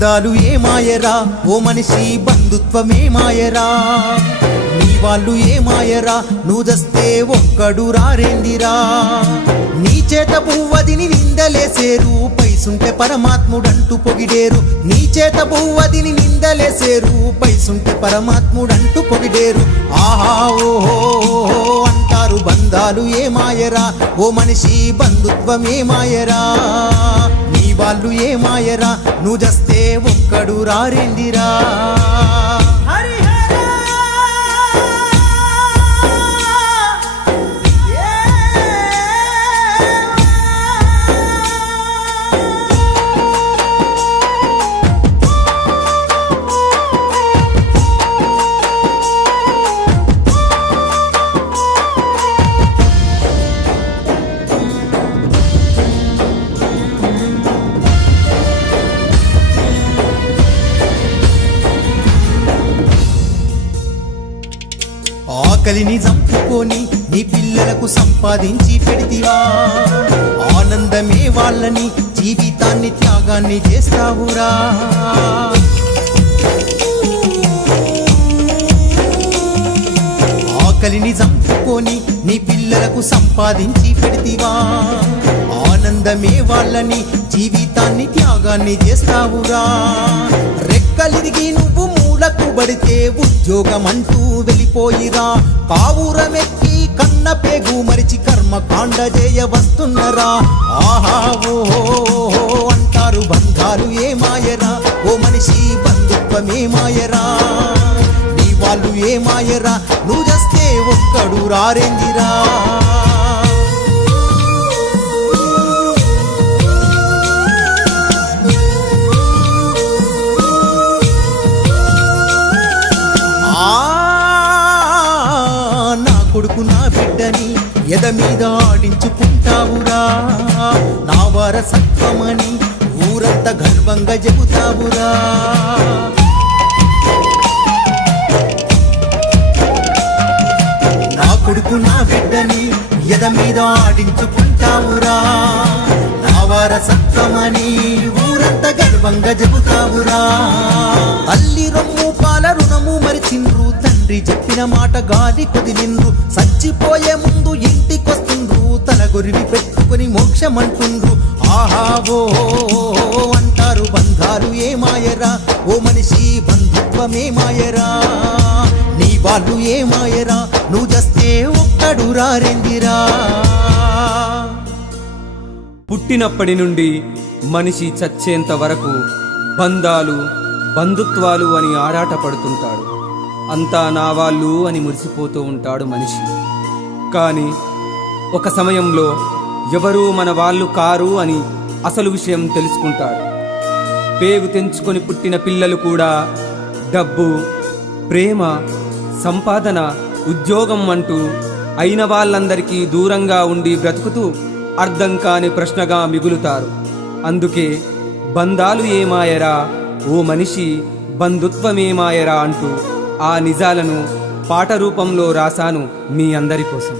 బంధాలు ఏమాయరా ఓ మనిషి, బంధుత్వమే మాయరా. నీ వాళ్ళు ఏమాయరా, నువ్వు దస్తే ఒక్కడు రారేందిరా. నీ చేత పువ్వదిని నిందలేసేరు, పైసుంటే పరమాత్ముడంటూ పొగిడేరు. నీ చేత పువ్వదిని నిందలేసేరు, పైసుంటే పరమాత్ముడంటూ పొగిడేరు. ఆహా ఓహో అంటారు, బంధాలు ఏమాయరా ఓ మనిషి, బంధుత్వమే మాయరా. నీ వాళ్ళు ఏమాయరా, నువ్వు దస్తే ఒక్కడు రారేందిరా. ఆకలిని చంపుకొని నీ పిల్లలకు సంపాదించి పెడితివా, ఆనందమే వాళ్ళని జీవితాన్ని త్యాగాన్ని చేస్తావురా. ఆకలిని చంపుకొని నీ పిల్లలకు సంపాదించి పెడితివా, ఆనందమే వాళ్ళని జీవితాన్ని త్యాగాన్ని చేస్తావురా. రెక్కలిరిగి నువ్వు మూలకు పడితే ఉద్యోగమంటూ వెళ్ళిపోయిరా. కావురమెక్కి కన్న పేగు మరిచి కర్మకాండ చేయ వస్తున్నరా. ఆహా ఓహో అంటారు, బంధాలు ఏమాయరా ఓ మనిషి, బంధుత్వమే మాయరా. నీ వాళ్ళు ఏమాయరా, నువ్వు చేస్తే ఒక్కడు రారేందిరా. కొడుకు నా బిడ్డని ఎద మీద ఆడించుకుంటావురా. నా వారసత్వమని ఊరంతా గర్వంగా చెబుతావురా. నా కొడుకు నా బిడ్డని ఎద మీద ఆడించుకుంటావురా. నా వారసత్వమని ఊరంతా గర్వంగా చెబుతావురా. తల్లి రొమ్ము పాల రుణము మరిచిండ్రు, తండ్రి చెప్పిన మాట గాలి కొదిలిండ్రు. చచ్చిపోయే ముందు ఇంటికొస్తుండ్రు, తల గొరివి పెట్టుకుని మోక్షమంటుండ్రు. ఆహా ఓ అంటారు, బంధాలు ఏమాయరా ఓ మనిషి, బంధుత్వమే మాయరా. నీ వాళ్ళు ఏమాయరా, నువ్వు చేస్తే ఒక్కడు రారేందిరా. పుట్టినప్పటి నుండి మనిషి చచ్చేంత వరకు బంధాలు బంధుత్వాలు అని ఆరాటపడుతుంటాడు. అంతా నా వాళ్ళు అని మురిసిపోతూ ఉంటాడు మనిషి. కానీ ఒక సమయంలో ఎవరూ మన వాళ్ళు కారు అని అసలు విషయం తెలుసుకుంటాడు. పేగు తెంచుకొని పుట్టిన పిల్లలు కూడా డబ్బు, ప్రేమ, సంపాదన, ఉద్యోగం అంటూ అయిన వాళ్ళందరికీ దూరంగా ఉండి బ్రతుకుతూ అర్థం కాని ప్రశ్నగా మిగులుతారు. అందుకే బంధాలు ఏమాయరా ఓ మనిషి, బంధుత్వమేమాయరా అంటూ ఆ నిజాలను పాట రూపంలో రాశాను మీ అందరి కోసం.